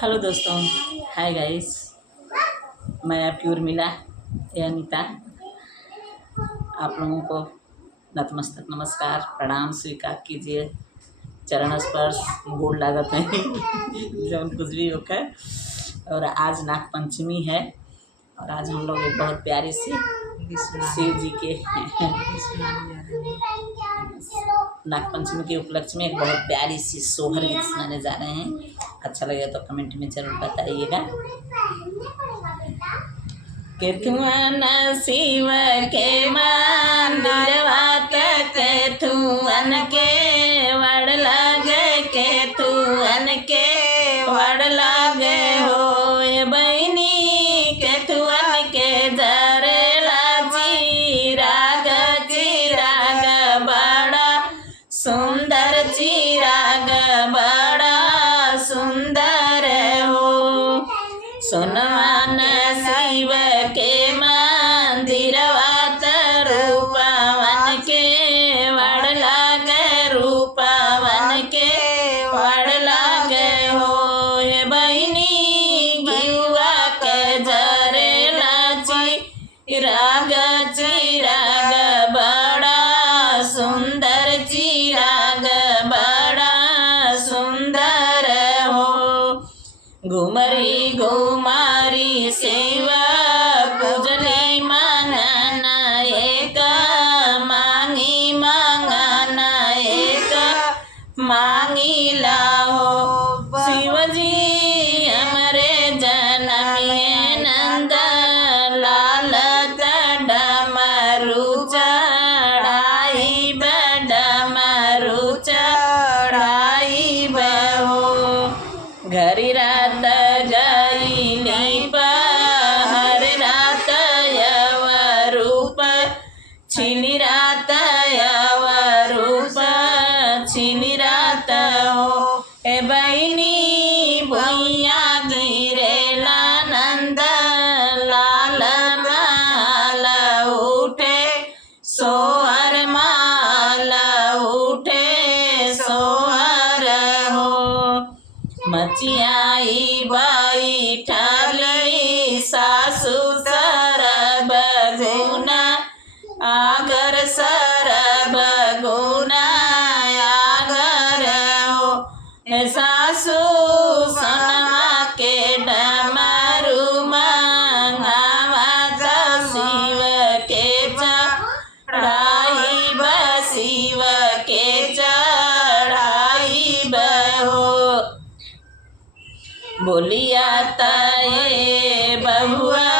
Hello दोस्तों, hi guys. मैं आपकी उर्मिला या अनीता। आप लोगों को नतमस्तक नमस्कार प्रणाम स्वीकार कीजिए। चरण स्पर्श गोड़ लागत नहीं जब कुछ भी होकर। और आज नाग पंचमी है और आज हम लोग एक बहुत प्यारी सी शिव जी के नाग पंचमी के उपलक्ष्य में एक बहुत प्यारी सी सोहर गीत सुनाने जा रहे हैं। अच्छा लगे तो कमेंट में जरूर बताइएगा। केथुअन शिव के मंदिरवा केथुअन के वड़ लगे, केथुअन के वड़ लगे हो ये बहनी। केथुअन के जरेला चिराग, चिराग बड़ा सुंदर, चिराग बड़ा सुंदर हो। सुनवान शिव के मंदिरवा रूपवन के वड़ लागे, रूपवन के वड़ लागे हो ये बहनी। घिउआ के जरेला चिराग, चिराग बड़ा सुंदर, चिराग बड़ा सुंदर हो। घुमरी घुमारी सेवा पूजली मंगन एक, मांगी मंगन एक मांगी लाहो। शिवजी हमारे जनमिए नंद लाल डमरू चढ़ाई, डमरू चढ़ाई बहो। घरी रात गईली पहर रात यवरूप, छिली रात यवरूप छिली रात हो। ए बहनी भुइया गिरेला नंद लाल माल उठे, सोहर माल उठे सोहर हो। मचियाई बैठली सासु सरब गुना, आगर सरब गुना आगर हो। सासु सनमा के डमरू मंगावत शिव के चढ़ाई, शिव के चढ़ाई बहो। बोलिया तये बहुआ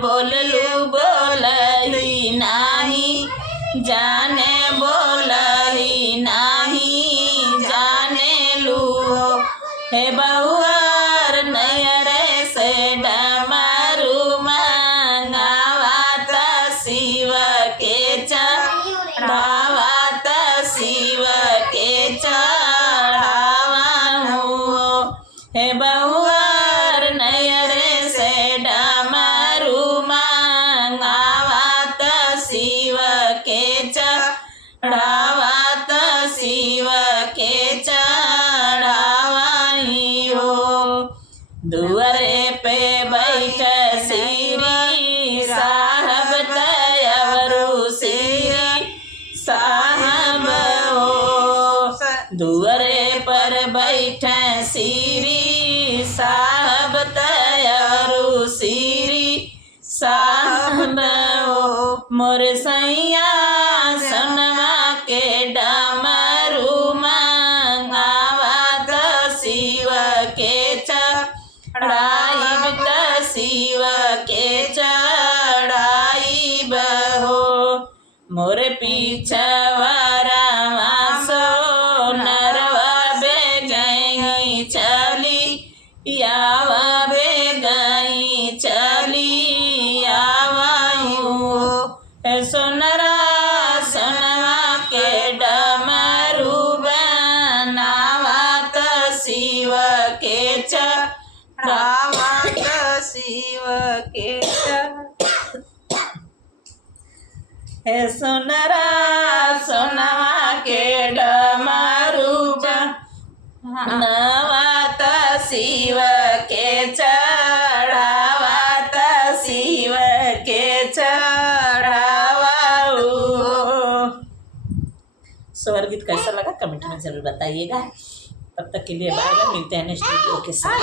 बोललू बोलही नाही, जाने बोलही नाही जाने लू। हे बहुआर नयर से डमरू मंगावत शिव के चढ़ावत, शिव के चढ़ावा हो। हे बहुआर नयर से डमरू मंगावत शिव के चढ़ावत, शिव के चढ़ावाई हो। दुआरे पे बैठ श्री साहब तयवरु श्री साहब हो। दुआरे पर बैठ श्री साहब तयवरु श्री साहब हो। मोर सैया सनमा के डमरू मंगावत शिव के चढ़ाई, शिव के चढ़ाई बहो। मोर पीछवारा मासो नरवा बेगई चली, यावा बेगई चली आवायू। सोनरा सोनवा के डमरू बनावत शिव के चढ़ावत, शिव के हे सोनरा सोनवा के डमरू बनावत शिव के चढ़ावा त शिव के चढ़ावा हो। स्वर गीत कैसा लगा कमेंट में जरूर बताइएगा। तब तक के लिए बाय बाय, मिलते हैं नेक्स्ट वीडियो के साथ।